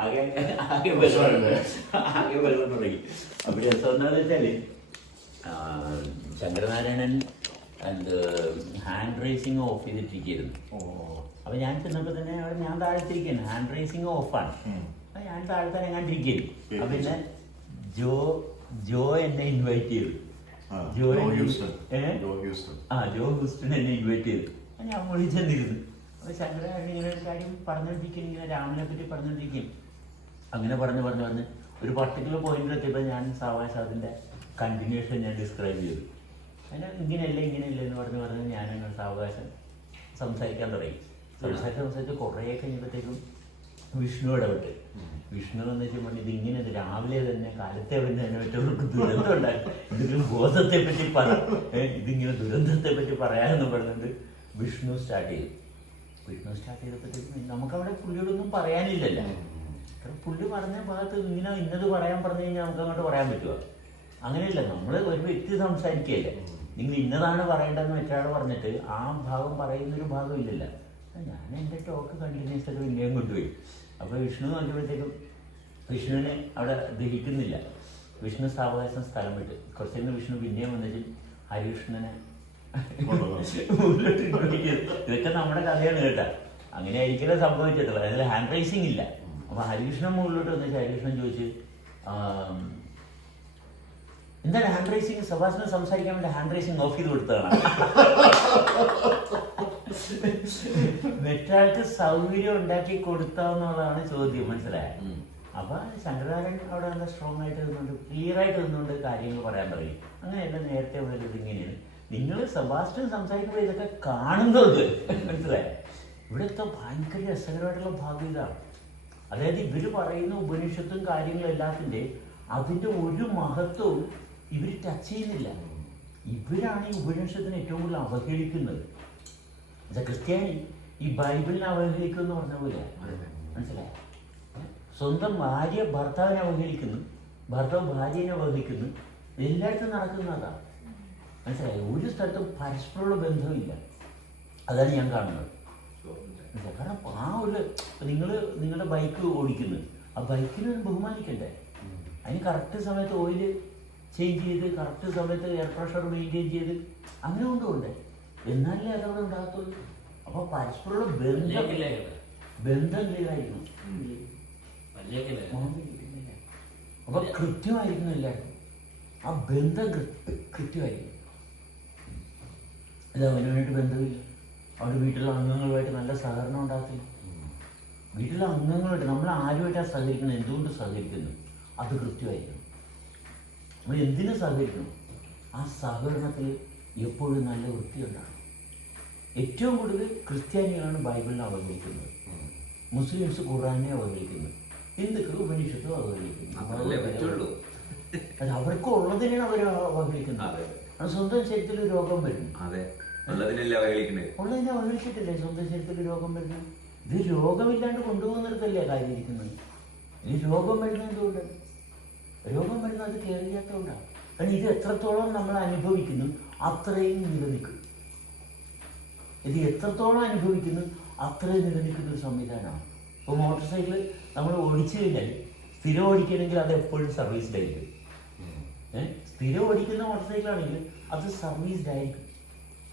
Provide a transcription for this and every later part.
ആകെ ആകെ വെള്ളം തുടങ്ങി. അപ്പോൾ രസം എന്താണെന്ന് വെച്ചാൽ ശങ്കരനാരായണൻ ഹാൻഡ് റൈസിങ് ഓഫ് ചെയ്തിട്ടിരിക്കുന്നു. അപ്പോൾ ഞാൻ ചെന്നപ്പോൾ തന്നെ അവിടെ ഞാൻ താഴ്ത്തിരിക്കുന്നു, ഹാൻഡ് റൈസിങ് ഓഫാണ്. അപ്പം ഞാൻ താഴ്ത്താൻ എങ്ങാണ്ടിരിക്കുന്നു. അപ്പം പിന്നെ ജോ എന്നെ ഇൻവൈറ്റ് ചെയ്തു. ജോ ഹ്യൂസ്റ്റൺ എന്നെ ഇൻവൈറ്റ് ചെയ്തു. ഞാൻ വിളിച്ചെന്നിരുന്നു. അപ്പോൾ ശങ്കരനാരായണൻ ഇങ്ങനെ ഒരു കാര്യം പറഞ്ഞുകൊണ്ടിരിക്കും, ഇങ്ങനെ രാമനെ പറ്റി പറഞ്ഞുകൊണ്ടിരിക്കും. അങ്ങനെ പറഞ്ഞ് ഒരു പർട്ടിക്കുലർ പോയിന്റിലെത്തിയപ്പോൾ ഞാൻ സാവകാശത്തിൻ്റെ കണ്ടിന്യൂഷൻ ഞാൻ ഡിസ്ക്രൈബ് ചെയ്തു. അതിന് ഇങ്ങനെയല്ല എന്ന് പറഞ്ഞ് ഞാനങ്ങനെ സാവകാശം സംസാരിക്കാൻ തുടങ്ങി. സംസാരിച്ച് കുറേ കഴിഞ്ഞപ്പോഴത്തേക്കും വിഷ്ണു ഇടപെട്ട്. വിഷ്ണു എന്ന് വെച്ചാൽ ഇതിങ്ങനെ രാവിലെ തന്നെ കാലത്തെ തന്നെ മറ്റവർക്ക് ദുരന്തം ഉണ്ടാക്കും, എന്തെങ്കിലും ബോധത്തെ പറ്റി ഇതിങ്ങനെ ദുരന്തത്തെ പറ്റി പറയാമെന്ന് പറഞ്ഞുകൊണ്ട് വിഷ്ണു സ്റ്റാർട്ട് ചെയ്തപ്പോഴത്തേക്കും നമുക്കവിടെ പുള്ളിയോടൊന്നും പറയാനില്ലല്ലോ. കാരണം പുള്ളി പറഞ്ഞ ഭാഗത്ത് ഇങ്ങനെ ഇന്നത് പറയാൻ പറഞ്ഞു കഴിഞ്ഞാൽ നമുക്ക് അങ്ങോട്ട് പറയാൻ പറ്റുമോ? അങ്ങനെയല്ല, നമ്മൾ ഒരു വ്യക്തി സംസാരിക്കുകയല്ലേ, നിങ്ങൾ ഇന്നതാണ് പറയേണ്ടതെന്ന് മറ്റൊരാൾ പറഞ്ഞിട്ട് ആ ഭാഗം പറയുന്നൊരു ഭാഗം ഇല്ലല്ലോ. ഞാൻ എൻ്റെ ടോക്ക് കണ്ടിന്യൂസ് ആയിട്ട് പിന്നെയും കൊണ്ടുപോയി. അപ്പോൾ വിഷ്ണു നോക്കിയപ്പോഴത്തേക്കും വിഷ്ണുവിനെ അവിടെ ദഹിക്കുന്നില്ല. വിഷ്ണു സാവകാശം സ്ഥലം വിട്ട് കുറച്ച് കഴിഞ്ഞ് വിഷ്ണു പിന്നെയും വന്നിട്ട് ഹരികൃഷ്ണനെ ഇതൊക്കെ നമ്മുടെ കഥയാണ് കേട്ടാ. അങ്ങനെ ആയിരിക്കലോ സംഭവിച്ചിട്ടുള്ളത്. അതിൽ ഹാൻഡ് റൈസിങ് ഇല്ല. അപ്പോൾ ഹരികൃഷ്ണൻ മുകളിലോട്ട് വന്നിട്ട് ഹരികൃഷ്ണൻ ചോദിച്ച് എന്താണ് ഹാൻഡ് റൈസിങ്? സഭാസിനെ സംസാരിക്കാൻ വേണ്ടി ഹാൻഡ് റൈസിങ് ഓഫ് ചെയ്ത് കൊടുത്തതാണ്. മറ്റൊരാൾക്ക് സൗകര്യം ഉണ്ടാക്കി കൊടുത്താന്നുള്ളതാണ് ചോദ്യം, മനസ്സിലായത്? അപ്പൊ ശങ്കരനാരായണൻ അവിടെ നല്ല സ്ട്രോങ് ആയിട്ട് നിന്നുകൊണ്ട് ക്ലിയർ ആയിട്ട് നിന്നുകൊണ്ട് കാര്യങ്ങൾ പറയാൻ തുടങ്ങി. അങ്ങനെയല്ല, നേരത്തെ പറയുന്നത് ഇങ്ങനെയാണ്. നിങ്ങൾ സെബാസ്റ്റ്യൻ സംസാരിക്കുമ്പോൾ ഇതൊക്കെ കാണുന്നത് മനസ്സിലായ? ഇവിടുത്തെ ഭയങ്കര രസകരമായിട്ടുള്ള ഭാഗം ഇതാണ്. അതായത് ഇവർ പറയുന്ന ഉപനിഷത്തും കാര്യങ്ങളും എല്ലാത്തിൻ്റെ അതിൻ്റെ ഒരു മഹത്വവും ഇവർ ടച്ച് ചെയ്യുന്നില്ല. ഇവരാണ് ഈ ഉപനിഷത്തിനെ ഏറ്റവും കൂടുതൽ അവഹേളിക്കുന്നത്. ക്രിസ്ത്യാനി ഈ ബൈബിളിനെ അവഹേളിക്കും എന്ന് പറഞ്ഞ പോലെ, മനസ്സിലായി? സ്വന്തം ഭാര്യ ഭർത്താവിനെ അവഹേളിക്കുന്നു, ഭർത്താവ് ഭാര്യനെ അവഹേളിക്കുന്നു. എല്ലായിടത്തും നടക്കുന്നതാണ്, മനസ്സിലായി? ഒരു സ്ഥലത്തും പരസ്പരമുള്ള ബന്ധമില്ല. അതാണ് ഞാൻ കാണുന്നത്. കാരണം ആ ഒരു നിങ്ങളുടെ ബൈക്ക് ഓടിക്കുന്നു, ആ ബൈക്കിന് ബഹുമാനിക്കണ്ടേ? അതിന് കറക്റ്റ് സമയത്ത് ഓയിൽ ചേഞ്ച് ചെയ്ത് കറക്റ്റ് സമയത്ത് എയർ പ്രഷർ മെയിൻറ്റെയിൻ ചെയ്ത് അങ്ങനെ കൊണ്ടുപോകണ്ടേ? എന്നാലേ അതവിടെ ഉണ്ടാകത്തുള്ളൂ. അപ്പോൾ പരസ്പരമുള്ള ബന്ധം ക്ലിയറായിരിക്കണം. അപ്പോൾ കൃത്യമായിരിക്കണം എല്ലാവരും. ആ ബന്ധം കൃത്യമായിരിക്കും. ഇത് അവനുമായിട്ട് ബന്ധമില്ല. അവിടെ വീട്ടിലെ അംഗങ്ങളുമായിട്ട് നല്ല സഹകരണം ഉണ്ടാക്കില്ല. വീട്ടിലെ അംഗങ്ങളുമായിട്ട് നമ്മൾ ആരുമായിട്ടാണ് സഹകരിക്കുന്നത്, എന്തുകൊണ്ട് സഹകരിക്കുന്നു, അത് കൃത്യമായിരിക്കണം. നമ്മൾ എന്തിനു സഹകരിക്കണം? ആ സഹകരണത്തിൽ എപ്പോഴും നല്ല വൃത്തിയുണ്ടാകും. ഏറ്റവും കൂടുതൽ ക്രിസ്ത്യാനികളാണ് ബൈബിളിനെ അവഹേളിക്കുന്നത്, മുസ്ലിംസ് ഖുർആനെ അവഹേളിക്കുന്നത്, ഹിന്ദുക്കൾ ഉപനിഷത്തും അവഹേളിക്കുന്നു. അത് അവർക്ക് ഉള്ളതിനാണ് അവർ അവഹേളിക്കുന്നത്. അത് സ്വന്തം ശരീരത്തിൽ രോഗം വരുന്നു. ഉള്ളതിനെ അവഹേളിച്ചിട്ടില്ലേ സ്വന്തം ശരീരത്തിൽ രോഗം വരുന്നത്? ഇത് രോഗമില്ലാണ്ട് കൊണ്ടുപോകുന്നിടത്തല്ലേ കാര്യം ഇരിക്കുന്നത്. ഈ രോഗം വരുന്നത് എന്തുകൊണ്ട്? രോഗം വരുന്നത് അത് കെയർ ചെയ്യാത്തതുകൊണ്ടാണ്. കാരണം ഇത് എത്രത്തോളം നമ്മൾ അനുഭവിക്കുന്നു അത്രയും നിലനിൽക്കും. ഇത് എത്രത്തോളം അനുഭവിക്കുന്നു അത്രയും നിലനിൽക്കുന്ന ഒരു സംവിധാനമാണ്. ഇപ്പോൾ മോട്ടോർ സൈക്കിൾ നമ്മൾ ഓടിച്ചു കഴിഞ്ഞാൽ സ്ഥിരം ഓടിക്കണമെങ്കിൽ അത് എപ്പോഴും സർവീസ്ഡായിരിക്കും. സ്ഥിരം ഓടിക്കുന്ന മോട്ടോർ സൈക്കിളാണെങ്കിൽ അത് സർവീസ്ഡായിരിക്കും.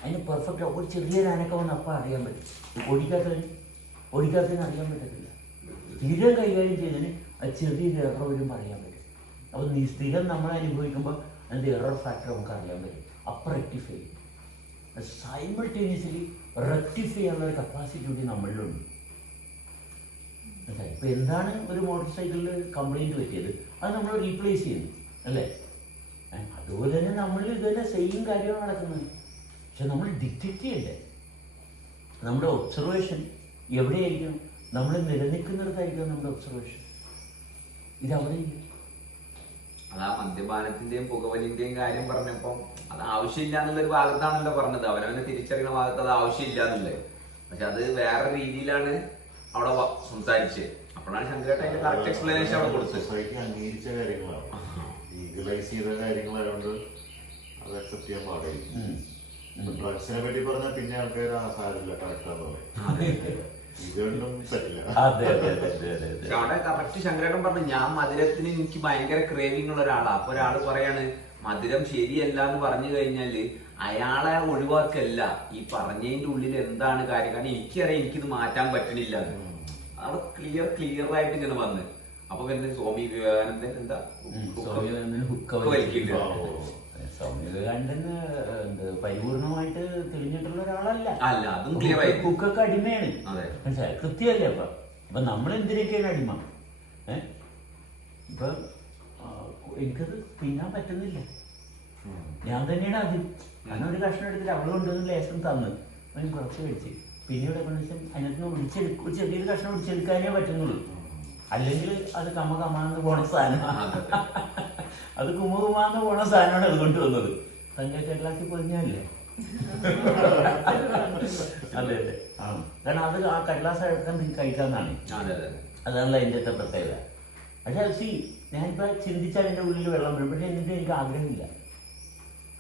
അതിന് പെർഫെക്റ്റ് ഒരു ചെറിയൊരു അനക്കം വന്ന് അപ്പം അറിയാൻ പറ്റും. ഓടിക്കാത്തതിന് അറിയാൻ പറ്റത്തില്ല. സ്ഥിരം കൈകാര്യം ചെയ്തതിന് അത് ചെറിയൊരു എറർ വരുമ്പോൾ അറിയാൻ പറ്റും. അപ്പോൾ സ്ഥിരം നമ്മൾ അനുഭവിക്കുമ്പോൾ അതിൻ്റെ എറർ ഫാക്ടർ നമുക്ക് അറിയാൻ പറ്റും. അപ്പം റെക്ടിഫൈ ചെയ്യും. സൈമൾട്ടേനിയസ്ലി റെക്ടിഫൈ ചെയ്യാനുള്ള ഒരു കപ്പാസിറ്റി കൂടി നമ്മളിലുണ്ട്. മനസ്സിലായി? ഇപ്പോൾ എന്താണ് ഒരു മോട്ടോർ സൈക്കിളിൽ കംപ്ലൈൻറ്റ് പറ്റിയത്, അത് നമ്മൾ റീപ്ലേസ് ചെയ്യുന്നു അല്ലേ? അതുപോലെ തന്നെ നമ്മൾ ഇതുതന്നെ സെയിം കാര്യമാണ് നടക്കുന്നത്. പക്ഷെ നമ്മൾ ഡിറ്റക്റ്റ് ചെയ്യണ്ടേ? നമ്മുടെ ഒബ്സർവേഷൻ എവിടെയായിരിക്കും? നമ്മൾ നിലനിൽക്കുന്നിടത്തായിരിക്കും നമ്മുടെ ഒബ്സർവേഷൻ. ഇതവിടെയില്ല. അതാ മദ്യപാനത്തിന്റെയും പുകവലിന്റെയും കാര്യം പറഞ്ഞപ്പോ അത് ആവശ്യമില്ല എന്നുള്ളൊരു ഭാഗത്താണല്ലോ പറഞ്ഞത്. അവനവനെ തിരിച്ചറിയുന്ന ഭാഗത്ത് അത് ആവശ്യമില്ല എന്നുള്ളത്. പക്ഷെ അത് വേറെ രീതിയിലാണ് അവിടെ സംസാരിച്ചത്. അപ്പോഴാണ് ശങ്കരേട്ടൻ അതിന്റെ കറക്റ്റ് എക്സ്പ്ലനേഷൻ അവിടെ കൊടുത്തത്. സൊസൈറ്റി അംഗീകരിച്ച കാര്യങ്ങളാണ്, ലീഗലൈസ് ചെയ്ത കാര്യങ്ങളായതുകൊണ്ട് അത് അക്സെപ്റ്റ് ചെയ്യാൻ പാടില്ല. ഡ്രഗ്സിനെ പറ്റി പറഞ്ഞാൽ പിന്നെ ആൾക്കാർ സാരില്ല, കറക്റ്റാന്ന് പറയും. ഇതൊന്നും പറ്റില്ല. അതെ അതെ അതെ അതെ അതെ പക്ഷെ അവിടെ കറക്റ്റ് ശങ്കരേട്ടൻ പറഞ്ഞു, ഞാൻ മധുരത്തിന് എനിക്ക് ഭയങ്കര ക്രേവിംഗ് ഉള്ള ഒരാളാ. അപ്പൊ ഒരാള് പറയാണ് മധുരം ശരിയല്ല എന്ന് പറഞ്ഞു കഴിഞ്ഞാല് അയാളെ ഒഴിവാക്കല്ല, ഈ പറഞ്ഞതിന്റെ ഉള്ളിൽ എന്താണ് കാര്യം. കാരണം എനിക്കറിയാം എനിക്കിത് മാറ്റാൻ പറ്റണില്ല. അവിടെ ക്ലിയർ ആയിട്ട് ഇങ്ങനെ വന്ന് അപ്പൊ പിന്നെ സ്വാമി വിവേകാനന്ദൻ എന്താ ഹുക്ക വലിക്കുന്നുണ്ട്. സ്വാമി വിവേകാനന്ദന് പരിപൂർണമായിട്ട് തെളിഞ്ഞിട്ടുള്ള ഒരാളല്ല. അല്ല, അതും ക്ലിയർ ആയി. ഹുക്കൊക്കെ അടിമയാണ്. അതെ, മനസ്സിലായി? കൃത്യമല്ലേ? അപ്പൊ നമ്മൾ എന്തിനൊക്കെയാണ് അടിമ? ഇപ്പൊ എനിക്കത് തിന്നാൻ പറ്റുന്നില്ല, ഞാൻ തന്നെയാണ് ആദ്യം. കാരണം ഒരു കഷ്ണം എടുത്തിട്ട് അവള് കൊണ്ടുവന്ന് ലേശം തന്ന് അവൻ കുറച്ച് കഴിച്ച്, പിന്നീട് അതിനകത്ത് ചെറിയൊരു കഷ്ണം ഒടിച്ചെടുക്കാനേ പറ്റുന്നുള്ളൂ. അല്ലെങ്കിൽ അത് കമാന്ന് പോണ സാധനമാണ്. അത് കുമാന്ന് പോണ സാധനമാണ് അത് കൊണ്ടുവന്നത്. തങ്ക കേരളാക്കി പൊതിഞ്ഞല്ലേ? അതെ അതെ ആ. കാരണം അത് ആ കടലാസ് എടുക്കാൻ കഴിക്കാന്നാണ്. അതാണല്ലോ അതിൻ്റെ അത്ര പ്രത്യേകത. പക്ഷെ സി ഞാനിപ്പോ ചിന്തിച്ചാൽ എൻ്റെ ഉള്ളിൽ വെള്ളം വരും. പക്ഷെ എന്നിട്ട് എനിക്ക് ആഗ്രഹമില്ല.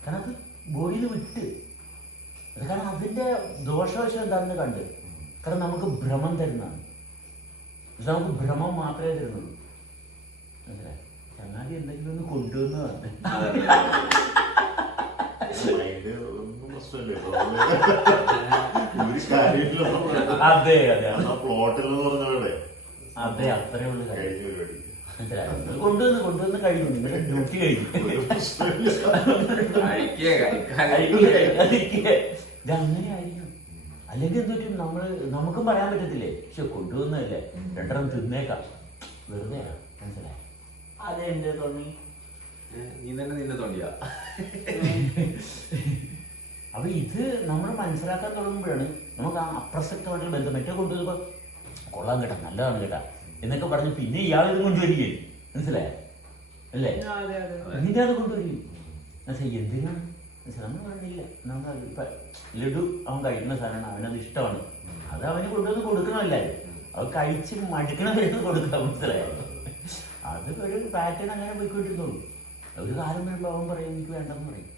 കാരണം അത് ബോഡിയിൽ വിട്ട്. അത് കാരണം അതിൻ്റെ ദോഷവശം എന്താണെന്ന് കണ്ട്. കാരണം നമുക്ക് ഭ്രമം തരുന്നതാണ്. ഇത് നമുക്ക് ഭ്രമം മാത്രമേ തരുന്നുള്ളൂ. മനസ്സിലായി? ചങ്ങാതി എന്തെങ്കിലും ഒന്ന് കൊണ്ടുവന്ന് പറഞ്ഞു. അതെ അതെ അതെ അത്രേ ഉള്ളു കാര്യം. മനസ്സിലായി? കൊണ്ടുവന്ന് കഴിഞ്ഞു. നിങ്ങളുടെ ഡ്യൂട്ടി കഴിഞ്ഞു. ഇതങ്ങനെയായിരിക്കും. അല്ലെങ്കിൽ എന്തൊരു നമുക്കും പറയാൻ പറ്റത്തില്ലേ, പക്ഷെ കൊണ്ടുവന്നതല്ലേ, രണ്ടെണ്ണം തിന്നേക്കാം, വെറുതെ. മനസ്സിലായി? അതെന്റെ തോന്നി. നീ തന്നെ നിന്റെ തോന്നിയാ. അപ്പൊ ഇത് നമ്മൾ മനസ്സിലാക്കാൻ തുടങ്ങുമ്പോഴാണ് നമുക്ക് ആ അപ്രസക്തമായിട്ടുള്ള ബന്ധം. മറ്റേ കൊണ്ടുവരുമ്പോ കൊള്ളാൻ കേട്ടാ, നല്ലതാണ് കേട്ടാ എന്നൊക്കെ പറഞ്ഞ് പിന്നെ ഇയാളിത് കൊണ്ടുവരികയും. മനസ്സിലായ അല്ലേ? എന്നിട്ട് അത് കൊണ്ടുവരികയും. മനസ്സിലായി? എന്തിനാണ്? നമ്മൾ പറഞ്ഞില്ല, നമ്മൾ ഇപ്പൊ ലഡു അവൻ കഴിക്കുന്ന സാധനമാണ്, അവനത് ഇഷ്ടമാണ്, അത് അവന് കൊണ്ടുവന്ന് കൊടുക്കണമല്ലാരും. അവൻ കഴിച്ച് മടുക്കണ വരുന്നത് കൊടുക്കണം. മനസ്സിലായോ? അത് ഒരു പാറ്റേൺ അങ്ങനെ പോയിക്കൊണ്ടിരുന്നുള്ളൂ. ഒരു കാലം വരുമ്പോൾ അവൻ പറയും എനിക്ക് വേണ്ടെന്ന് പറയും.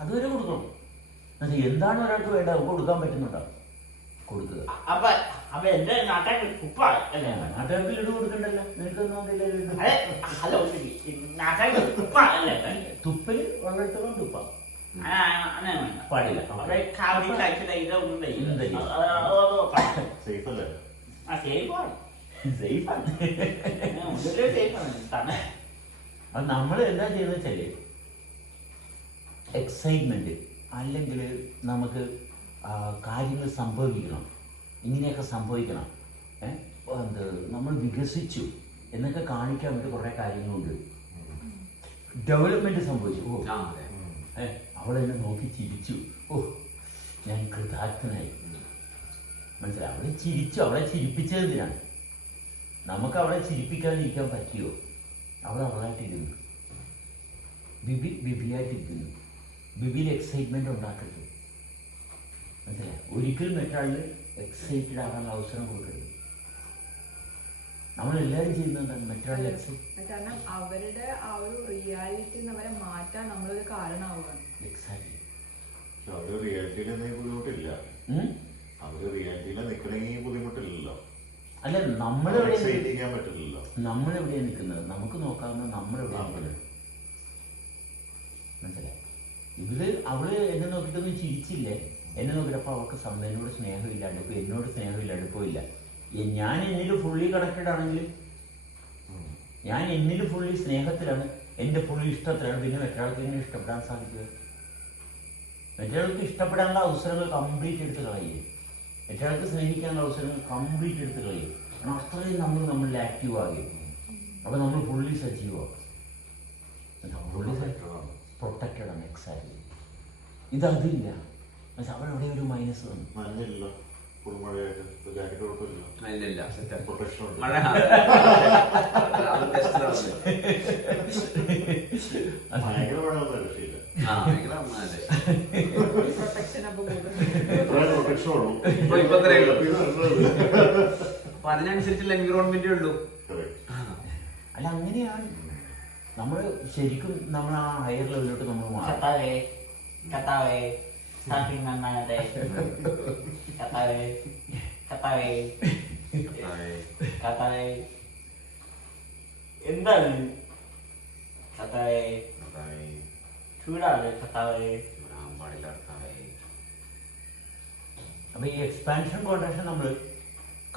അതുവരെ കൊടുക്കണം. എന്താണ് ഒരാൾക്ക് വേണ്ടത് അവർക്ക് കൊടുക്കാൻ പറ്റുന്നുണ്ടോ? കൊടുക്കുക. അപ്പൊ എന്റെ നാട്ടുകാർക്ക് ഉപ്പ അല്ലേ? നാട്ടുകാർക്ക് ലഡു കൊടുക്കണ്ടല്ലോ, നിനക്കൊന്നും ഉപ്പ അല്ലേ? തുപ്പല് വെള്ളത്തോളം തുപ്പാം പാടില്ല. അത് നമ്മൾ എന്താ ചെയ്യുന്നത് വെച്ചാല് എക്സൈറ്റ്മെന്റ്, അല്ലെങ്കിൽ നമുക്ക് കാര്യങ്ങൾ സംഭവിക്കണം, ഇങ്ങനെയൊക്കെ സംഭവിക്കണം, നമ്മൾ വികസിച്ചു എന്നൊക്കെ കാണിക്കാൻ വേണ്ടി കുറേ കാര്യങ്ങളുണ്ട്. ഡെവലപ്മെന്റ് സംഭവിച്ചു. ഓ അവളെന്നെ നോക്കി ചിരിച്ചു, ഓ ഞാൻ കൃതാർത്ഥനായി. മനസ്സിലായി? അവളെ ചിരിച്ചു, അവളെ ചിരിപ്പിച്ചതെന്തിനാണ്? നമുക്ക് അവളെ ചിരിപ്പിക്കാതിരിക്കാൻ പറ്റിയോ? അവളായിട്ടിരുന്നു, ബിബിയായിട്ടിരിക്കുന്നു. ബിബിയിൽ എക്സൈറ്റ്മെന്റ് ഉണ്ടാക്കരുത്. മനസ്സിലായി? ഒരിക്കലും മറ്റൊരാളിന് എക്സൈറ്റഡ് ആകാനുള്ള അവസരം കൊടുക്കരുത്. നമ്മളെല്ലാവരും ചെയ്യുന്നതാണ് മറ്റൊരാളിൽ എക്സൈറ്റ്. കാരണം അവരുടെ ആ ഒരു റിയാലിറ്റി അവരെ മാറ്റാൻ നമ്മളൊരു കാരണമാവുകയാണ്. എക്സാക്ട്ലി. അവര് റിയാലിറ്റിയിൽ ബുദ്ധിമുട്ടില്ല. അവര് റിയാലിറ്റിയിൽ നിൽക്കണമെങ്കിൽ ബുദ്ധിമുട്ടില്ലല്ലോ. അല്ല, നമ്മളെവിടെയാണ് നിൽക്കുന്നത്? നമുക്ക് നോക്കാവുന്ന നമ്മളെവിടെയാണ്. മനസ്സിലായി? അവള് എന്നെ നോക്കിയിട്ടൊന്നും ചിരിച്ചില്ലേ, എന്നെ നോക്കിയപ്പോൾ അവൾക്ക് എന്നോട് സ്നേഹമില്ലാണ്ട് ഇപ്പൊ എന്നോട് സ്നേഹമില്ലാണ്ട് ഇപ്പോൾ ഇല്ല. ഞാൻ എന്നിൽ ഫുള്ളി കണക്റ്റഡ് ആണെങ്കിൽ, ഞാൻ എന്നിൽ ഫുള്ളി സ്നേഹത്തിലാണ്, എൻ്റെ ഫുള്ളി ഇഷ്ടത്തിലാണ്, പിന്നെ മറ്റൊരാൾക്ക് എങ്ങനെ ഇഷ്ടപ്പെടാൻ സാധിക്കുക? മറ്റൊരാൾക്ക് ഇഷ്ടപ്പെടാനുള്ള അവസരങ്ങൾ കംപ്ലീറ്റ് എടുത്ത് കളയുക, മറ്റൊരാൾക്ക് സ്നേഹിക്കാനുള്ള അവസരങ്ങൾ കംപ്ലീറ്റ് എടുത്ത് കളയുക. കാരണം അത്രയും നമ്മളിൽ ആക്റ്റീവ് ആകുക. അപ്പൊ നമ്മൾ ഫുള്ളി സജീവമാകും, ഫുള്ളി പ്രൊട്ടക്റ്റഡ് ആണ്. എക്സാക്ട്ലി. ഇതതില്ല. അവിടെ ഒരു മൈനസ് വന്നു. അതിനനുസരിച്ചുള്ള എൻവിറോൺമെന്റേ ഉള്ളൂ. അല്ല, അങ്ങനെയാണ് നമ്മൾ ശരിക്കും നമ്മൾ ആ ഹയർ ലെവലിലോട്ട് നമ്മൾ മാറും. കത്താവേ കർത്താവേ, കത്താവേ എന്താണ് കത്താവേ കർത്താവേ, ചൂടാണ് കത്താവേ ചൂടാൻ പാടില്ല കർത്താവേ. അപ്പൊ ഈ എക്സ്പാൻഷൻ കോൺട്രാക്ഷൻ നമ്മൾ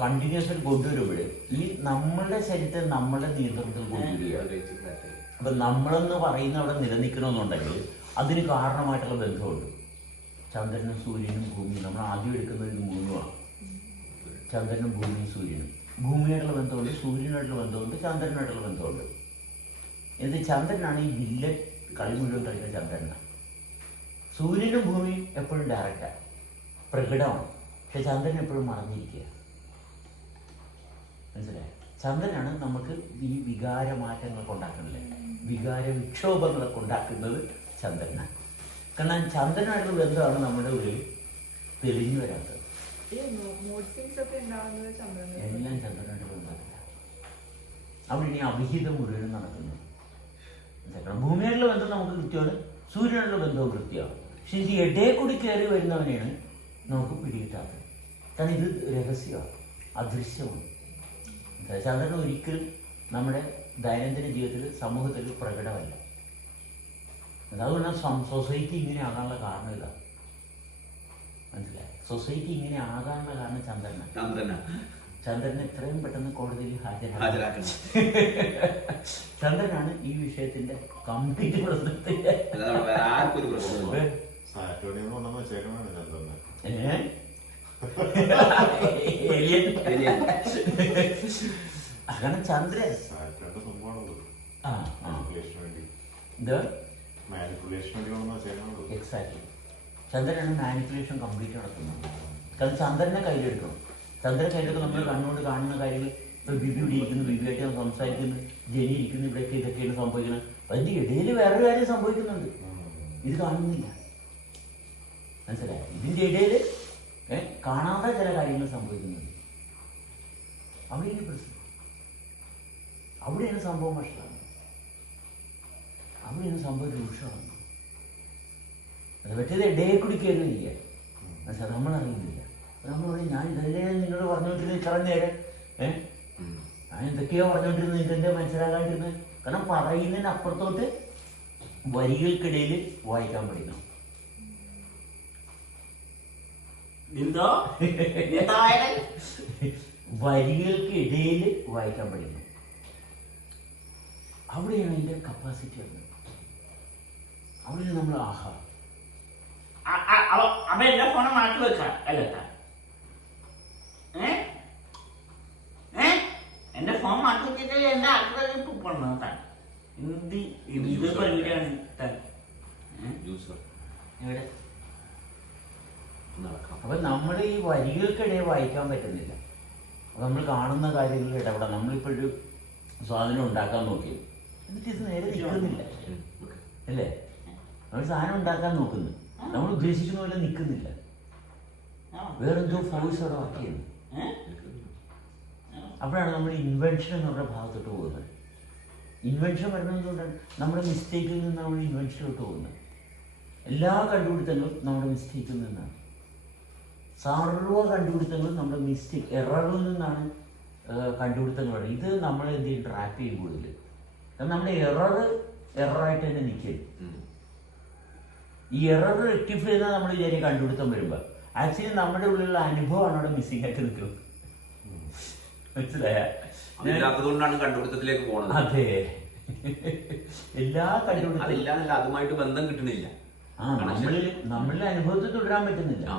കണ്ടിന്യൂസ് ആയിട്ട് കൊണ്ടുവരുമ്പോൾ ഈ നമ്മളുടെ ശരീരത്തെ നമ്മളുടെ നിയന്ത്രണത്തിൽ കൊണ്ടുവരിക. കഴിച്ച് flat ആയി. അപ്പൊ നമ്മളെന്ന് പറയുന്ന അവിടെ നിലനിൽക്കണമെന്നുണ്ടെങ്കിൽ അതിന് കാരണമായിട്ടുള്ള ബന്ധമുണ്ട്. ചന്ദ്രനും സൂര്യനും ഭൂമിയും നമ്മൾ ആദ്യം എടുക്കുന്നത് ഇത് മൂന്നുമാണ്. ചന്ദ്രനും ഭൂമിയും സൂര്യനും. ഭൂമിയായിട്ടുള്ള ബന്ധമുണ്ട്, സൂര്യനായിട്ടുള്ള ബന്ധമുണ്ട്, ചന്ദ്രനായിട്ടുള്ള ബന്ധമുണ്ട്. എന്ത് ചന്ദ്രനാണ് ഈ വില്ല കളി മുഴുവൻ കളിക്കുന്ന ചന്ദ്രനാണ്. സൂര്യനും ഭൂമിയും എപ്പോഴും ഡയറക്റ്റാണ്, പ്രകടമാണ്. പക്ഷെ ചന്ദ്രൻ എപ്പോഴും മറഞ്ഞിരിക്കുക. മനസ്സിലായി? ചന്ദ്രനാണ് നമുക്ക് ഈ വികാര മാറ്റങ്ങളൊക്കെ ഉണ്ടാക്കുന്നത്, വികാര വിക്ഷോഭങ്ങളൊക്കെ ഉണ്ടാക്കുന്നത് ചന്ദ്രനാണ്. കാരണം ചന്ദ്രനായിട്ടുള്ള ബന്ധമാണ് നമ്മുടെ ഉള്ളിൽ തെളിഞ്ഞു വരാത്തത്. ഈ മൂഡ് സ്വിങ്സ് ഒക്കെ ഉണ്ടാവുന്നത് ചന്ദ്രനിൽ. എല്ലാം ചന്ദ്രനായിട്ട് ബന്ധമില്ല. അവിടെ ഇനി അവിഹിതം മുഴുവനും നടക്കുന്നു. കാരണം ഭൂമിയായിട്ടുള്ള ബന്ധം നമുക്ക് കൃത്യമാണ്, സൂര്യനായിട്ടുള്ള ബന്ധവും കൃത്യമാണ്. പക്ഷെ ഇത് ഇടയിൽ കൂടി കയറി വരുന്നവനെയാണ് നമുക്ക് പിടികിട്ടാത്തത്. കാരണം ഇത് രഹസ്യമാണ്, അദൃശ്യമാണ്. ചന്ദ്രൻ ഒരിക്കലും നമ്മുടെ ദൈനംദിന ജീവിതത്തിൽ സമൂഹത്തിൽ പ്രകടമല്ല. അതുകൊണ്ടാണ് സൊസൈറ്റി ഇങ്ങനെ ആകാനുള്ള കാരണം ഇതാണ്. മനസ്സിലായി? സൊസൈറ്റി ഇങ്ങനെ ആകാനുള്ള കാരണം ചന്ദ്രനാണ്. ചന്ദ്രനെ എത്രയും പെട്ടെന്ന് കോടതിയിൽ ഹാജരാക്കണം. ചന്ദ്രനാണ് ഈ വിഷയത്തിന്റെ കംപ്ലീറ്റ് പ്രശ്നത്തിന്റെ അല്ലാതെ വേറെ ആർക്കും ഒരു പ്രശ്നമില്ല. സാറ്റോണിന്ന് കൊണ്ടുവന്ന് വെച്ചേക്കണാണ് ചന്ദ്രനെ. Alien. അങ്ങനെ ചന്ദ്രൻ സാറ്റോണിന്റെ സംഭവമാണത്. ആ മാനിപ്പുലേഷന് വേണ്ടി ഇത് മാനിപ്പുലേഷന് വേണ്ടി കൊണ്ടുവന്ന് വെച്ചേക്കണത്. എക്സാക്ട്ലി ചന്ദ്രനാണ് മാനിപ്പുലേഷൻ കംപ്ലീറ്റ് നടത്തുന്നത്. കാരണം ചന്ദ്രനെ കയ്യിലെടുക്കണം. ചന്ദ്രനെ കയ്യിലെടുക്കും. നമ്മൾ കണ്ണുകൊണ്ട് കാണുന്ന കാര്യങ്ങൾ ഇപ്പോൾ ബിബി ഇവിടെ ഇരിക്കുന്നു, ബിബിയായിട്ട് സംസാരിക്കുന്നു, ജനി ഇരിക്കുന്നു, ഇവിടെയൊക്കെ ഇതൊക്കെയാണ് സംഭവിക്കുന്നത്. അതിൻ്റെ ഇടയിൽ വേറൊരു കാര്യം സംഭവിക്കുന്നുണ്ട്, ഇത് കാണുന്നില്ല. മനസ്സിലായി? ഇതിൻ്റെ ഇടയിൽ കാണാത്ത ചില കാര്യങ്ങൾ സംഭവിക്കുന്നുണ്ട്. അവിടെയാണ് പ്രശ്നം, അവിടെയാണ് സംഭവം വഷളാണ്, അവിടെയാണ് സംഭവം രൂക്ഷമാണ്. അത് മറ്റേത് ഇടയിൽ കൂടി കയറുന്നില്ല. മനസ്സിലായി? നമ്മളറിയുന്നില്ല. നമ്മൾ പറയും ഞാൻ ഇതല്ലേ നിങ്ങളോട് പറഞ്ഞുകൊണ്ടിരുന്നത് ഇത്ര നേരം, ഞാൻ എന്തൊക്കെയോ പറഞ്ഞുകൊണ്ടിരുന്നത്, ഇതെന്താ മനസ്സിലാകാണ്ടിരുന്നത്? കാരണം പറയുന്നതിന് അപ്പുറത്തോട്ട് വരികൾക്കിടയിൽ വായിക്കാൻ പഠിക്കണം. എന്തോ വരികൾക്ക് ഇടയിൽ വായിക്കാൻ പഠിക്കണം. അവിടെയാണ് അതിൻ്റെ കപ്പാസിറ്റി വരുന്നത്. അവിടെയാണ് നമ്മൾ ആഹാ അവ എന്റെ ഫോണ് മാറ്റി വെക്കാം അല്ലേ? എന്റെ ഫോൺ മാറ്റി വെച്ചിട്ട് എന്റെ അടുത്ത പോകണം. എന്ത് ഇത് പരിപാടിയാണ് ജ്യൂസർ ഇവിടെ. നടക്കാം. അപ്പം നമ്മൾ ഈ വരികൾക്കിടയിൽ വായിക്കാൻ പറ്റുന്നില്ല. അപ്പം നമ്മൾ കാണുന്ന കാര്യങ്ങളിൽ ഇടപെടാം. നമ്മളിപ്പോഴൊരു സാധനം ഉണ്ടാക്കാൻ നോക്കി, എന്നിട്ട് ഇത് നേരെ നിൽക്കുന്നില്ല അല്ലേ? നമ്മൾ സാധനം ഉണ്ടാക്കാൻ നോക്കുന്നു, നമ്മൾ ഉദ്ദേശിക്കുന്ന പോലെ നിൽക്കുന്നില്ല. വേറെന്തോ ഫോഴ്സ് അവിടെ വർക്ക് ചെയ്യുന്നു. അപ്പോഴാണ് നമ്മൾ ഇൻവെൻഷൻ എന്ന് പറഞ്ഞ ഭാഗത്തോട്ട് പോകുന്നത്. ഇൻവെൻഷൻ വരുന്നതുകൊണ്ടാണ് നമ്മുടെ മിസ്റ്റേക്കിൽ നിന്ന് നമ്മൾ ഇൻവെൻഷനിലോട്ട് പോകുന്നത്. എല്ലാ കണ്ടുപിടുത്തങ്ങളും നമ്മുടെ മിസ്റ്റേക്കിൽ നിന്നാണ്. സർവ്വ കണ്ടുപിടുത്തങ്ങളും നമ്മുടെ മിസ്റ്റേക്ക്, എററിൽ നിന്നാണ് കണ്ടുപിടുത്തങ്ങൾ വരുന്നത്. ഇത് നമ്മൾ എന്ത് ചെയ്യും? ട്രാപ്പ് ചെയ്യും കൂടുതൽ. കാരണം നമ്മുടെ എററായിട്ട് തന്നെ നിൽക്കരുത്. ഈ എറർ റെക്ടിഫൈ ചെയ്താൽ നമ്മൾ വിചാരിക്കും കണ്ടുപിടുത്തം വരുമ്പോൾ ആക്ച്വലി നമ്മുടെ ഉള്ളിലുള്ള അനുഭവമാണ് അവിടെ മിസ്സിംഗ് ആയിട്ട് നിൽക്കുന്നത്. മനസ്സിലായ? അതില്ലാത്തതുകൊണ്ടാണ് കണ്ടുപിടുത്തത്തിലേക്ക് പോകുന്നത്. അതെ, എല്ലാ കണ്ടുപിടുത്തം അതില്ലാന്നല്ല, അതുമായിട്ട് ബന്ധം കിട്ടണില്ല. നമ്മളുടെ അനുഭവത്തിൽ തുടരാൻ പറ്റുന്നില്ല. ആ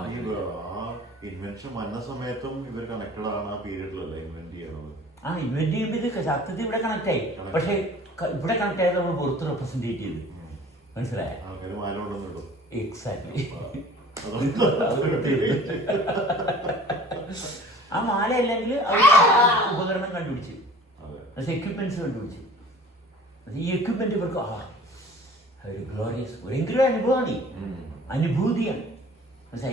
ഇൻവെൻഷൻ വന്ന സമയത്തും ഇവർ കണക്റ്റഡ് ആണ്. ആ പീരീഡിലല്ല ഇൻവെന്റ് ചെയ്യണത്. ഇൻവെന്റ് ചെയ്യുമ്പോൾ ഇത് സത്യത്തിൽ ഇവിടെ കണക്ട് ആയി. പക്ഷെ ഇവിടെ കണക്ട് ആയത് നമ്മൾ പുറത്ത് റെപ്രസെന്റേറ്റ് ചെയ്തു. മനസ്സിലായ? ആൾക്കാര് മാലോടുന്നുള്ളൂ. എക്സാക്ട്ലി. ആ മാല അല്ലെങ്കിൽ ഉപകരണം കണ്ടുപിടിച്ചു, എക്യുപ്മെന്റ്സ് കണ്ടുപിടിച്ചു. ഈ എക്യുപ്മെന്റ് ഇവർക്ക് ഒരു ഗ്ലോറിയസ് ഭയങ്കര അനുഭവമാണ്, അനുഭൂതിയാണ്.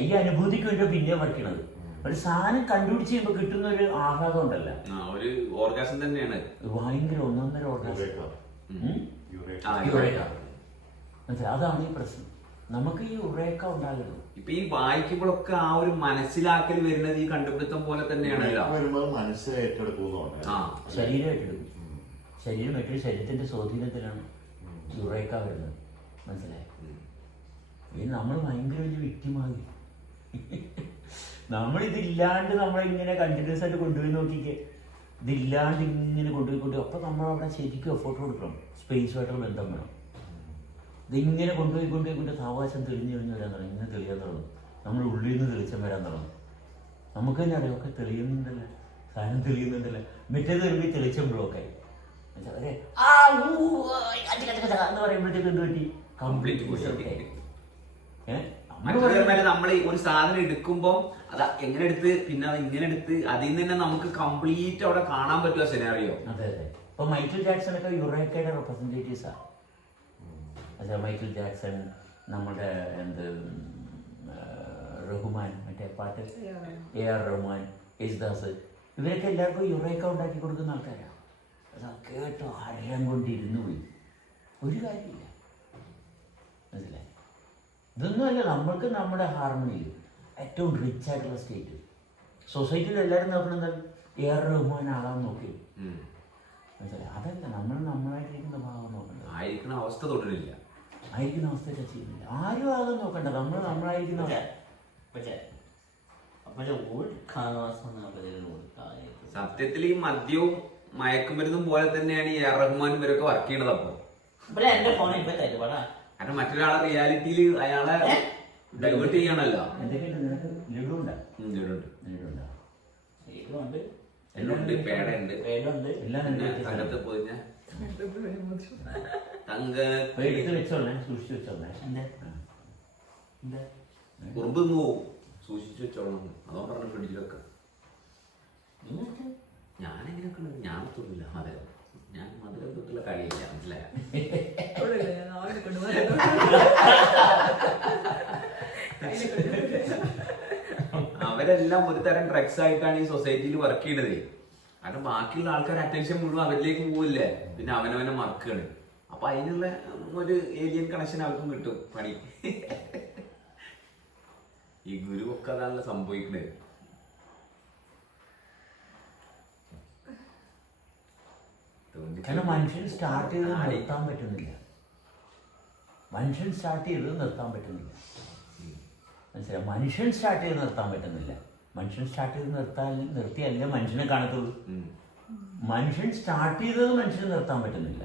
ഈ അനുഭൂതിക്ക് വേണ്ടി പിന്നെ പഠിക്കണത്. ഒരു സാധനം കണ്ടുപിടിച്ച് കഴിയുമ്പോൾ കിട്ടുന്ന ഒരു ആഹ്ലാദം ഉണ്ടല്ലോ, ഒരു ഓർഗാസം തന്നെയാണ്. ഭയങ്കര ഒന്നൊന്നര ഓർഗാസം. മനസ്സിലായി? അതാണ് ഈ പ്രശ്നം. നമുക്ക് ഈ ഉറയൊക്കെ ഉണ്ടാകരുത്. ഇപ്പൊ ഈ വായിക്കുമ്പോഴൊക്കെ ആ ഒരു മനസ്സിലാക്കൽ വരുന്നത് ഈ കണ്ടുപിടുത്തം പോലെ തന്നെയാണല്ലോ. വരുമ്പോൾ മനസ്സ് ഏറ്റെടുക്കുന്നുണ്ട്. ആ ശരീരം ഏറ്റെടുക്കും. ശരീരം ഏറ്റെടുക്കും. ശരീരത്തിന്റെ സ്വാധീനത്തിലാണ് യുറേക്ക വരുന്നത്. മനസ്സിലായി? ഇത് നമ്മൾ ഭയങ്കര വലിയ വ്യക്തിമാകി. നമ്മളിതില്ലാണ്ട് നമ്മളിങ്ങനെ കണ്ടിന്യൂസ് ആയിട്ട് കൊണ്ടുപോയി നോക്കിക്കേ. ഇതില്ലാണ്ട് ഇങ്ങനെ കൊണ്ടുപോയി അപ്പൊ നമ്മളവിടെ ശരിക്കും എഫോർട്ട് കൊടുക്കണം. സ്പേസുമായിട്ടുള്ള ബന്ധം വേണം. ഇതിങ്ങനെ കൊണ്ടുപോയി സാവകാശം തെളിഞ്ഞു വരാൻ തുടങ്ങി. ഇങ്ങനെ തെളിയാൻ തുടങ്ങും. നമ്മൾ ഉള്ളിൽ നിന്ന് തെളിച്ചം വരാൻ തുടങ്ങും. നമുക്ക് തന്നെ അറിയാം ഒക്കെ തെളിയുന്നുണ്ടല്ലേ, സാധനം തെളിയുന്നുണ്ടല്ലേ. മറ്റേത് വരുമ്പോൾ ഈ തെളിച്ചം ബ്ലോക്കായി എന്ന് പറയുമ്പോഴത്തേക്ക് എന്ത് പറ്റി? കംപ്ലീറ്റ് നമ്മൾ ഒരു സാധനം എടുക്കുമ്പോൾ അത് എങ്ങനെ എടുത്ത് പിന്നെ അത് ഇങ്ങനെ എടുത്ത് അതിൽ നിന്ന് തന്നെ നമുക്ക് കംപ്ലീറ്റ് അവിടെ കാണാൻ പറ്റുക സിനാറിയോ. അതെ അതെ. ഇപ്പൊ മൈക്കിൾ ജാക്സൺ ഒക്കെ യുറേക്കയുടെ റെപ്രസെന്റേറ്റീവ്സാ. അതെ, മൈക്കിൾ ജാക്സൺ, നമ്മുടെ റഹ്മാൻ, മറ്റേ പാട്ട് AR റഹ്മാൻ, യേശുദാസ്, ഇവരൊക്കെ എല്ലാവർക്കും യുറേക്ക ഉണ്ടാക്കി കൊടുക്കുന്ന ആൾക്കാരാണ്. അത് കേട്ടോ ഹരം കൊണ്ടിരുന്നു പോയി. ഒരു കാര്യമില്ല. മനസ്സിലായി? ഇതൊന്നുമല്ല, നമ്മൾക്ക് നമ്മുടെ ഹാർമണിയിൽ ഏറ്റവും റിച്ച് ആയിട്ടുള്ള സ്റ്റേറ്റ്. സൊസൈറ്റിയിൽ എല്ലാവരും നോക്കണമെന്നാൽ AR റഹ്മാൻ ആകാൻ നോക്കി. മനസ്സിലായി? അതല്ല, നമ്മൾ നമ്മളായിട്ടിരിക്കുന്ന ഭാഗം നോക്കണ്ട. ആയിരിക്കുന്ന അവസ്ഥ തുടരില്ല. ആയിരിക്കുന്ന അവസ്ഥയൊക്കെ ചെയ്യുന്നില്ല. ആരും ആകാൻ നോക്കണ്ട. നമ്മൾ നമ്മളായിരിക്കുന്ന സത്യത്തിൽ ഈ മദ്യവും മയക്കുമരുന്നും പോലെ തന്നെയാണ് ഈ AR റഹ്മാനും ഇവരൊക്കെ വർക്ക് ചെയ്യണത്. അപ്പൊ കാരണം മറ്റൊരാളെ റിയാലിറ്റിയിൽ അയാളെ ഡൈവേർട്ട് ചെയ്യണല്ലോ. എല്ലുണ്ട്, പേടയുണ്ട്, തങ്കത്ത് പോയിഞ്ഞ സൂക്ഷിച്ചു വെച്ചോളേ. കുറുമ്പ് പോവും, സൂക്ഷിച്ചു വെച്ചോളണം. അതോ പറഞ്ഞു ഫ്രിഡ്ജിലൊക്കെ. ഞാനെങ്ങനെയൊക്കെ ഞാൻ തൊട്ടില്ല മധുരം. ഞാൻ മധുരം തൊട്ടുള്ള കളിയില്ല. മനസ്സിലായ? അവരെല്ലാം ഒരു തരം ഡ്രഗ്സ് ആയിട്ടാണ് ഈ സൊസൈറ്റിയിൽ വർക്ക് ചെയ്യണത്. കാരണം ബാക്കിയുള്ള ആൾക്കാർ അറ്റൻഷൻ മുഴുവൻ അവരിലേക്ക് പോവില്ലേ, പിന്നെ അവനവനെ മറക്കുകയാണ്. അപ്പൊ അതിനുള്ള ഒരു ഏലിയൻ കണക്ഷൻ അവർക്കും കിട്ടും പണി. ഈ ഗുരു ഒക്കെ അതാണല്ലോ സംഭവിക്കുന്നത്. കാരണം മനുഷ്യൻ സ്റ്റാർട്ട് ചെയ്ത് നിർത്താൻ പറ്റുന്നില്ല. മനുഷ്യൻ സ്റ്റാർട്ട് ചെയ്ത് നിർത്താൻ പറ്റുന്നില്ല. മനസ്സിലായി? മനുഷ്യൻ സ്റ്റാർട്ട് ചെയ്ത് നിർത്താൻ പറ്റുന്നില്ല. മനുഷ്യൻ സ്റ്റാർട്ട് ചെയ്ത് നിർത്തിയല്ലേ മനുഷ്യനെ കാണത്തുള്ളൂ. മനുഷ്യൻ സ്റ്റാർട്ട് ചെയ്തത് മനുഷ്യനെ നിർത്താൻ പറ്റുന്നില്ല.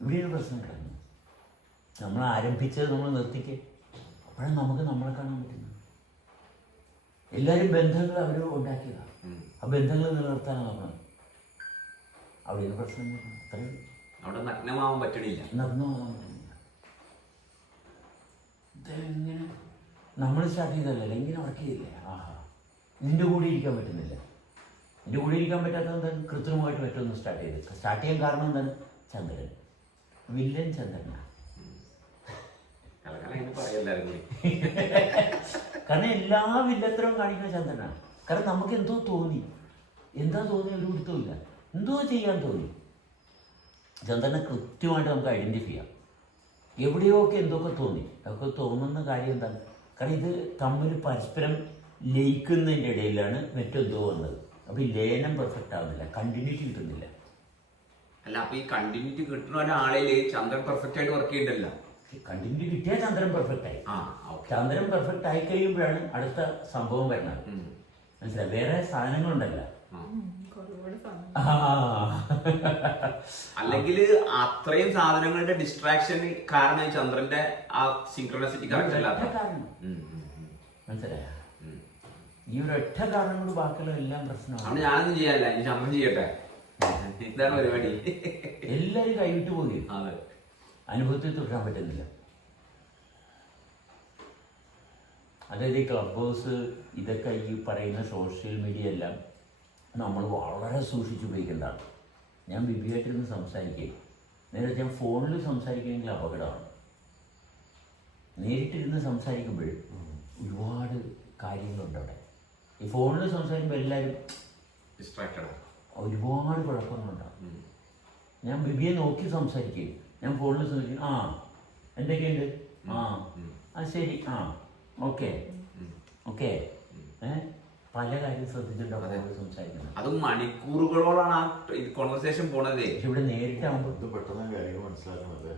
ഇവിടെയൊരു പ്രശ്നം കിടന്നു. നമ്മൾ ആരംഭിച്ചത് നമ്മൾ നിർത്തിക്കേ, അപ്പോഴാണ് നമുക്ക് നമ്മളെ കാണാൻ പറ്റുന്നത്. എല്ലാവരും ബന്ധങ്ങൾ അവർ ഉണ്ടാക്കിയതാണ്. ആ ബന്ധങ്ങൾ നിലനിർത്താനാണ് നോക്കണം. അവിടെയൊരു പ്രശ്നം അത്രയും അവിടെ നഗ്നമാവാൻ പറ്റണില്ല. നഗ്നമാകാൻ പറ്റുന്നില്ല. ഇതെങ്ങനെ നമ്മൾ സ്റ്റാർട്ട് ചെയ്തല്ലേ, ഇങ്ങനെ വർക്ക് ചെയ്തില്ലേ? ആഹാ, നിന്റെ കൂടെ ഇരിക്കാൻ പറ്റുന്നില്ല. നിന്റെ കൂടെ ഇരിക്കാൻ പറ്റാത്ത എന്താണ്? കൃത്രിമമായിട്ട് മറ്റൊന്ന് സ്റ്റാർട്ട് ചെയ്ത്. സ്റ്റാർട്ട് ചെയ്യാൻ കാരണം എന്താണ്? ചന്ദ്രൻ, വില്ലൻ ചന്ദ്രനാണ്. കാരണം എല്ലാ വില്ലത്തരവും കാണിക്കുന്ന ചന്ദ്രനാണ്. കാരണം നമുക്ക് എന്തോ തോന്നി. എന്താ തോന്നി? ഒരു പിടുത്തമില്ല. എന്തോ ചെയ്യാൻ തോന്നി. ചന്ദ്രനെ കൃത്യമായിട്ട് നമുക്ക് ഐഡൻറ്റിഫൈ ചെയ്യാം. എവിടെയൊക്കെ എന്തൊക്കെ തോന്നി. അതൊക്കെ തോന്നുന്ന കാര്യം എന്താണ്? കാരണം ഇത് തമ്മിൽ പരസ്പരം ലയിക്കുന്നതിൻ്റെ ഇടയിലാണ് മറ്റെന്തോ വന്നത്. അപ്പോൾ ഈ ലയനം പെർഫെക്റ്റ് ആവുന്നില്ല, കണ്ടിന്യൂറ്റി കിട്ടുന്നില്ല. അല്ല, അപ്പൊ ഈ കണ്ടിന്യൂറ്റി കിട്ടുന്ന ഒരാളില് ചന്ദ്രൻ പെർഫെക്റ്റ് ആയിട്ട് വർക്ക് ചെയ്യണ്ടല്ല. കണ്ടിന്യൂറ്റി കിട്ടിയാൽ ചന്ദ്രൻ പെർഫെക്റ്റ് ആയി. ചന്ദ്രൻ പെർഫെക്റ്റ് ആയി കഴിയുമ്പോഴാണ് അടുത്ത സംഭവം വരുന്നത്. മനസ്സിലായി? വേറെ സാധനങ്ങളുണ്ടല്ലോ. അല്ലെങ്കിൽ അത്രയും സാധനങ്ങളുടെ ഡിസ്ട്രാക്ഷൻ കാരണം ചന്ദ്രന്റെ ആ സിൻക്രോണസിറ്റി കറക്റ്റ് അല്ലാത്ത. മനസ്സിലായ? ഈ ഒരു ഒറ്റ കാരണം കൊണ്ട് ബാക്കിയുള്ള എല്ലാം പ്രശ്നമാണ്. ഞാനൊന്നും ചെയ്യാനില്ല, ഇനി ചന്ദ്രൻ ചെയ്യട്ടെ. ഇതാണ് പരിപാടി. എല്ലാരും കൈവിട്ട് പോയി. അനുഭവത്തിൽ തുടരാൻ പറ്റുന്നില്ല. അതായത് ഈ ക്ലബ് ഹൗസ്, ഇതൊക്കെ ഈ പറയുന്ന സോഷ്യൽ മീഡിയ എല്ലാം നമ്മൾ വളരെ സൂക്ഷിച്ച് ഉപയോഗിക്കേണ്ടതാണ്. ഞാൻ ബിബിയായിട്ടിരുന്ന് സംസാരിക്കുക, നേരെ ഞാൻ ഫോണിൽ സംസാരിക്കുകയെങ്കിൽ അപകടമാണ്. നേരിട്ടിരുന്ന് സംസാരിക്കുമ്പോൾ ഒരുപാട് കാര്യങ്ങളുണ്ട് അവിടെ. ഈ ഫോണിൽ സംസാരിക്കുമ്പോൾ എല്ലാവരും ഡിസ്ട്രാക്റ്റഡ്, ഒരുപാട് കുഴപ്പങ്ങളുണ്ടാകും. ഞാൻ ബിബിയെ നോക്കി സംസാരിക്കുകയും ഞാൻ ഫോണിൽ സംസാരിക്കും. എന്തൊക്കെയുണ്ട് ആ അത് ശരി. ആ ഓക്കെ ഓക്കെ. പല കാര്യം ശ്രദ്ധിച്ചിട്ടുണ്ടാവും സംസാരിക്കുന്നത്. അതും മണിക്കൂറുകളോളാണ് ആ കോൺവെർസേഷൻ പോണതേ. പക്ഷെ ഇവിടെ നേരിട്ടാകുമ്പോൾ ഇത് പെട്ടെന്ന് കാര്യങ്ങൾ മനസ്സിലാക്കണല്ലേ.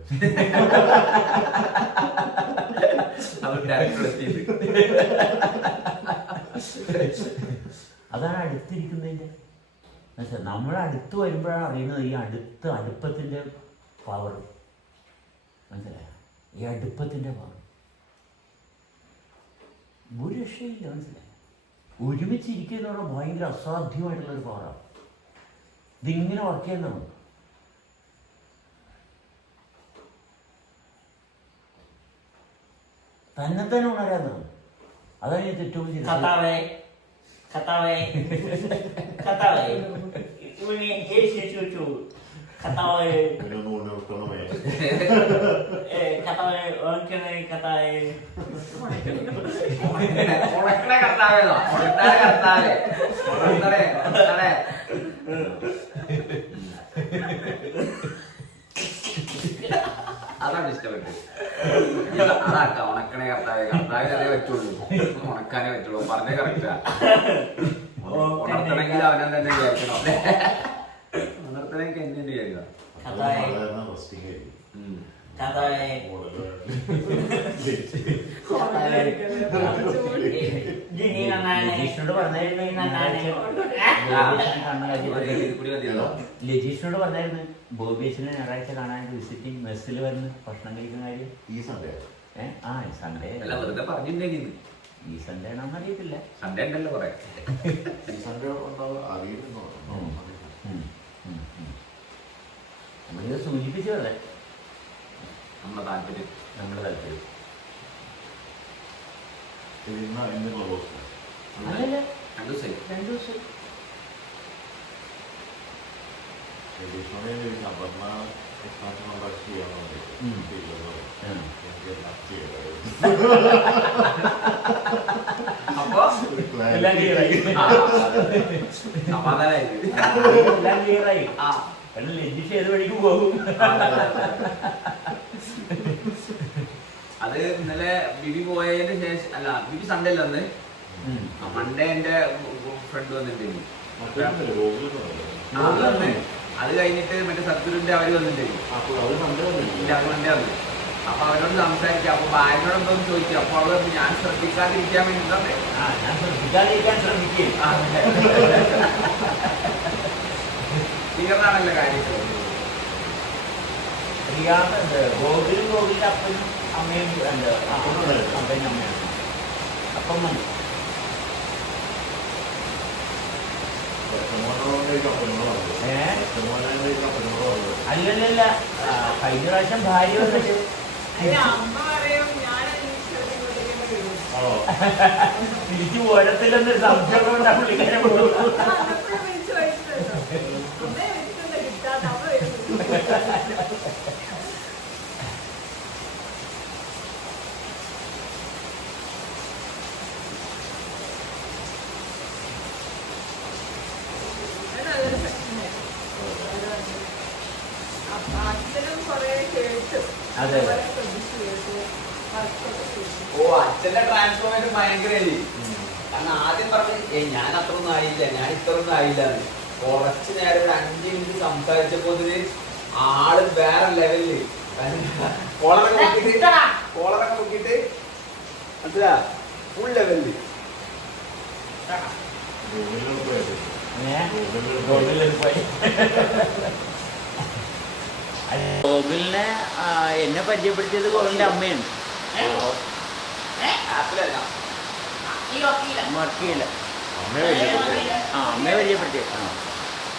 അതാണ് അടുത്തിരിക്കുന്നതിൻ്റെ മനസ്സിലായി. നമ്മൾ അടുത്ത് വരുമ്പോഴാണ് അറിയുന്നത് ഈ അടുപ്പത്തിൻ്റെ പവർ. മനസ്സിലായോ? ഈ അടുപ്പത്തിൻ്റെ പവർ ഒരു രക്ഷയില്ല. മനസ്സിലായോ? ഒരുമിച്ചിരിക്കുന്ന പറഞ്ഞാൽ ഭയങ്കര അസാധ്യമായിട്ടുള്ളൊരു പവറാണ്. ഇതിങ്ങനെ വർക്ക് ചെയ്യുന്നതാണ്. തന്നെ ഉണരാന്നാണ്. അതാണ് ഞാൻ തെറ്റും ചെയ്തത്. കർത്താവേ കർത്താവേ കർത്താവേ ഇവനെ യേശു കർത്താവേ ഇതിനൊന്ന് ഉണർത്തണമേ. കർത്താവേ ഓർക്കണേ കർത്താവേ. അതാണ് ഇഷ്ടപ്പെട്ടത്. അതാക്ക ഉണക്കണേ കർത്താവേ. കർത്താവിന് അതേ പറ്റുള്ളൂ, ഉണക്കാനേ പറ്റുള്ളൂ. പറഞ്ഞ കറക്റ്റാ. ഉണർത്തണമെങ്കിൽ അവനെ തന്നെ വിചാരിക്കണം. ഉണർത്തണമെങ്കിൽ എന്നെ വിചാരിക്കണം. സാധാരണ റെസ്റ്റിംഗ് ആയിരിക്കും. കർത്താവേ ലജീഷിനോട് പറഞ്ഞായിരുന്നു ബോബീച്ചിനെ ഞായറാഴ്ച കാണാനായിട്ട് വിസിറ്റിംഗ് മെസ്സിൽ വന്ന് ഭക്ഷണം കഴിക്കുന്ന കാര്യം. ഈ സൺഡേ ആ സൺഡേ. അല്ല വെറുതെ പറഞ്ഞിട്ടുണ്ടെങ്കിൽ ഈ സൺഡേ ആണെന്ന് അറിയത്തില്ല. സൺഡേ ഉണ്ടല്ലോ കുറെ. ഈ സൺഡേ ഉണ്ടാവും അറിയുന്നു. നമ്മളിത് സൂചിപ്പിച്ചതല്ലേ നമ്മുടെ താല്പര്യം. നമ്മുടെ താല്പര്യം. ഇന്നുള്ള ദിവസം അതല്ല 2 ദിവസമായി. 2 ദിവസം അപർണ എക്സ്പാൻഷൻ ഉണ്ടാക്കി ചെയ്യാറുണ്ട്. അപ്പൊ എല്ലാം ക്ലിയറായി. സമാധാനായി. എല്ലാം ക്ലിയറായി. ആ കാരണം ലജിഷ് ഏത് വഴിക്ക് പോകും. അത് ഇന്നലെ ബിബി പോയതിന് ശേഷം, അല്ല ബിബി സൺഡേ അല്ല അന്ന്, മൺഡേ എന്റെ ഫ്രണ്ട് വന്നിട്ടുണ്ടെങ്കിൽ അത് കഴിഞ്ഞിട്ട് മറ്റേ സത്ഗുരുവിന്റെ അവര് വന്നിട്ടുണ്ടെങ്കിൽ മൺഡേ വന്നു. അപ്പൊ അവരോട് സംസാരിക്കാം. അപ്പൊ ഭാര്യനോട് എന്തോന്ന് ചോദിച്ചു. അപ്പൊ അവള് ഞാൻ ശ്രദ്ധിക്കാതിരിക്കാൻ വേണ്ടിട്ടാണ്. ഞാൻ ശ്രദ്ധിക്കാതിരിക്കാൻ ശ്രമിക്കും. തീർന്നാണല്ലോ കാര്യങ്ങൾ. അറിയാവുന്നുണ്ട്. ഗോകുലിന്റെ അപ്പനും അമ്മയും ഉണ്ട്. അപ്പനും അമ്മയാണ്. അപ്പം മതി. അല്ലല്ല കഴിഞ്ഞ പ്രാവശ്യം ഭാര്യ വന്നിട്ട് തിരിച്ചു പോരത്തില്ലെന്നൊരു സംശയം കൊണ്ടാണ് പുള്ളിക്കാരെ പോകുന്നത്. അതെ ഓ അച്ഛന്റെ ട്രാൻസ്ഫോർമേഷൻ ഭയങ്കരല്ലേ. കാരണം ആദ്യം പറഞ്ഞ് ഞാൻ അത്രയൊന്നും ആയില്ല, ഞാൻ ഇത്രയൊന്നും ആയില്ല. കുറച്ച് നേരം ഒരു 5 മിനിറ്റ് സംസാരിച്ചപ്പോ ആള് വേറെ ലെവലില് കോളറൊക്കെ നോക്കിട്ട് മനസ്സിലാ ഫുൾ ലെവലില്. ഗോകുലിനെ എന്നെ പരിചയപ്പെടുത്തിയത് ഗോകുലിന്റെ അമ്മയാണ്. ആപ്പിലല്ല വർക്ക് ചെയ്യില്ല. അമ്മയെ പരിചയപ്പെടുത്തിയത്.